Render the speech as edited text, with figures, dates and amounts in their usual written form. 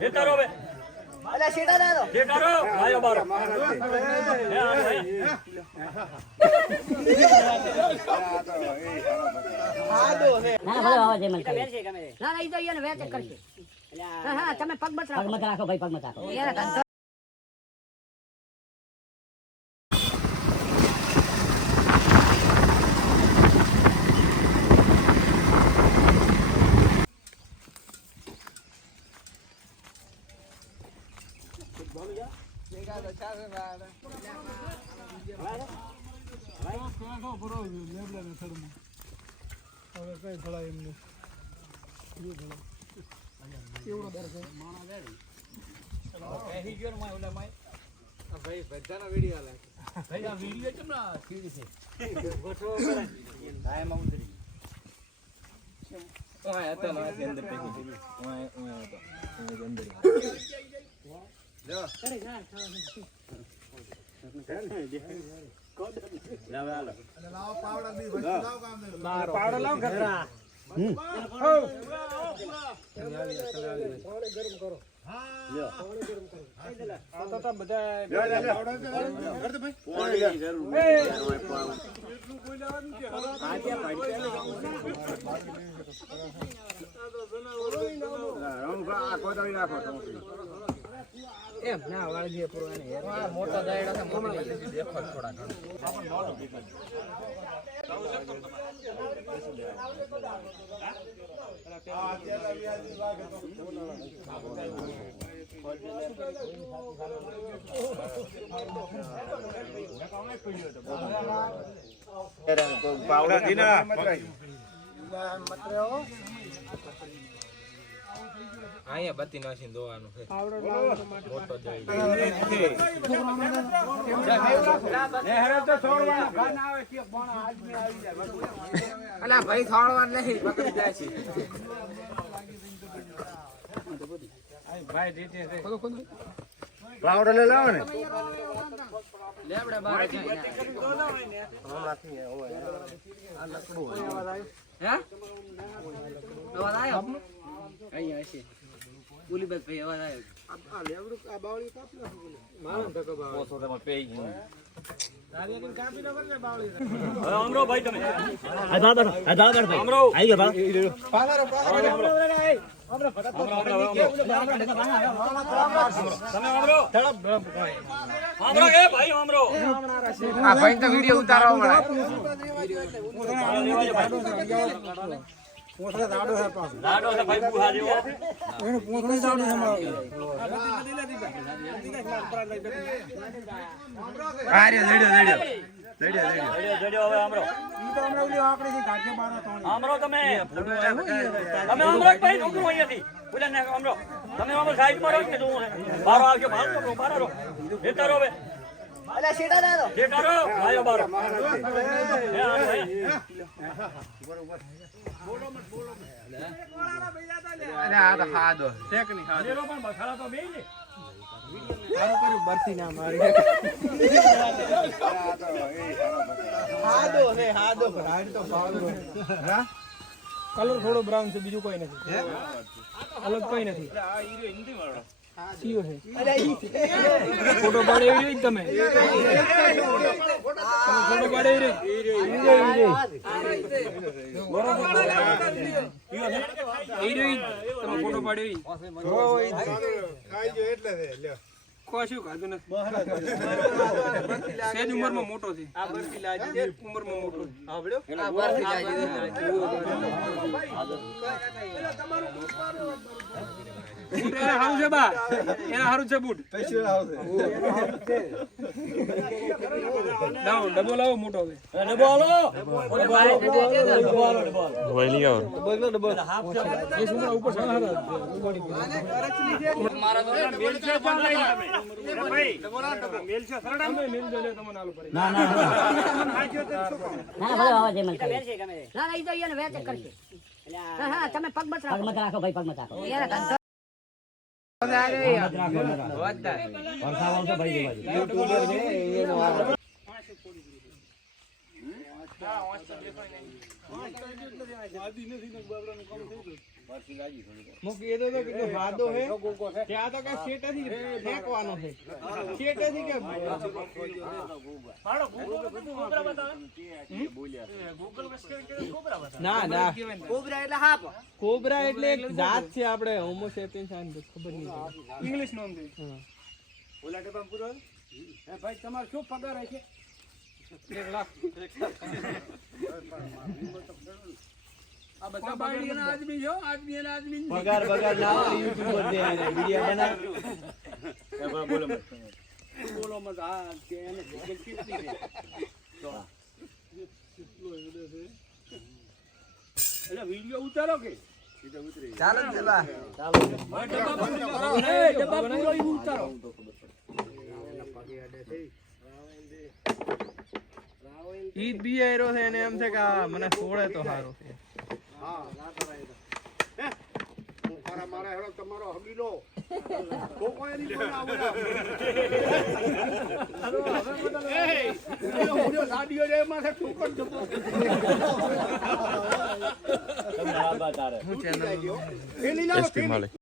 બેટારો બે અલા સીડા દાદો બેટારો આયો બારો ના ભલે આવા જે મલ ના ઈ તો એને વેચ કરશે હા તમે પગ મત રાખો ભાઈ પગ મત રાખો યાર એમ ના વાળજે પુરાને યાર મોટા દાયડા છે મોકલી દેખો થોડા પાવડા દીના અહીંયા બત્તી નાખીને દોવાનું છે મોટો દઈ અલા ભાઈ થોડવાનું નહીં પકડી જાય છે ભાઈ દીતે છે પાવડા લઈ લાવો ને લેબડે બાર જાય હમણાંથી હોય આ લકડું હોય હે અવાજ આવ્યો અહીંયા હશે ઉલી બસ ભાઈ અવાજ આવ્યો આ લેબડું આ બાવળી કાપી નાખો મારો ધક્કો બાવળી ઓછો તેમાં પેઈ ગયું નારિયેળ કાપી નાખો ને બાવળી હવે અમરો ભાઈ તમે આ દાદા ભાઈ અમરો આવી ગયો ભાઈ પાછળ અમરો ફટાફટ તમે અમરો અમરો એ ભાઈ અમરો આ ભાઈ તો વિડિયો ઉતારો હમણાં પોસરા દાડો હે પાસ લાડો છે ભાઈ બુહા જેવો એને પોસરી દાડો હે જડ્યો હવે અમરો ઈ તો હમણાં ઓલી આકડી થી ગાજે બારા તો અમરો તમે અમરો ભાઈ છોકરો અહીંયાથી બોલે ને અમરો તમે અમરો સાઈડ માં રહો કે તું બારો આવજો બારો રહો બેટારો બે અલા સીડા દાદો બેટારો આયો બારો અરે આ તો ખાધો ટેક ની ખાધો લેરો પણ બખાડા તો બે ને સારું કર્યું બરતી ના મારી હાદો હે હાદો રાડ તો પાવડો હા કલર થોડો બ્રાઉન છે બીજું કોઈ નથી અલગ કોઈ નથી આ હીરો હિન્દી વાળો સીઓ છે અરે ફોટો પાડે એવી તમે ફોટો પાડે એવી તમે ફોટો પાડે એવી ખાઈ જો એટલે છે લ્યો કોશું ખાધું નથી સેજ ઉંમરમાં મોટો છે આ બરફી લાજી ઉંમરમાં મોટો છે આવડ્યો આ બરફી લાજી એના હારું છે બા એના હારું છે બૂટ પૈસા આવશે લાવો ડબો લાવો મોટો છે ડબો આલો ડબો આલો વહેલી આવો ડબો એ સુમરા ઉપર સારા હતા મારા તો મેલ છે પણ લઈ તમે ભાઈ ડબો ના મેલ છે સરડા મેલ જો લે તમને આલુ પર ના ભલે આવા જે મલ ના ઈ તો એને વેચ કરશે હા તમે પગ મત રાખો ભાઈ પગ મત રાખો યાર યુટ્યુબર છે એનો મૂકી તો કેટલો હાદો હે ત્યાં તો કે શેટેથી ફેંકવાનો છે શેટેથી કે પાડો ગૂગલ બધું કોબરા બતાવે ગૂગલ ના ના કોબરા એટલે હાપ કોબરા એટલે એક જાત છે આપણે હોમો સેપિયન્સ આને ખબર નહીં ઇંગ્લિશ નામ છે ઓલા ડબ્બા પૂરો હે ભાઈ તમારો શું પગાર છે 1 લાખ આ બધા બાયડીના આદમી છો આદમી પગાર ના યુટ્યુબર દે આને વિડિયો બના બોલો મત આ કે એને કેટલી છે એટલે વિડિયો ઉતારો કે ચાલો ને બા ડબ્બા પૂરો ઈ ઉતારો ઈ બિયારો છે એને એમ છે કે આ મને છોડે તો સારું છે મારા હેડો તમારો હગીલો તો કોઈ નહીં બોલાવડા હવે લાડીઓ રે માથે ઠોકર જપો હું ચેનલ એની લાવો એસપી માલિક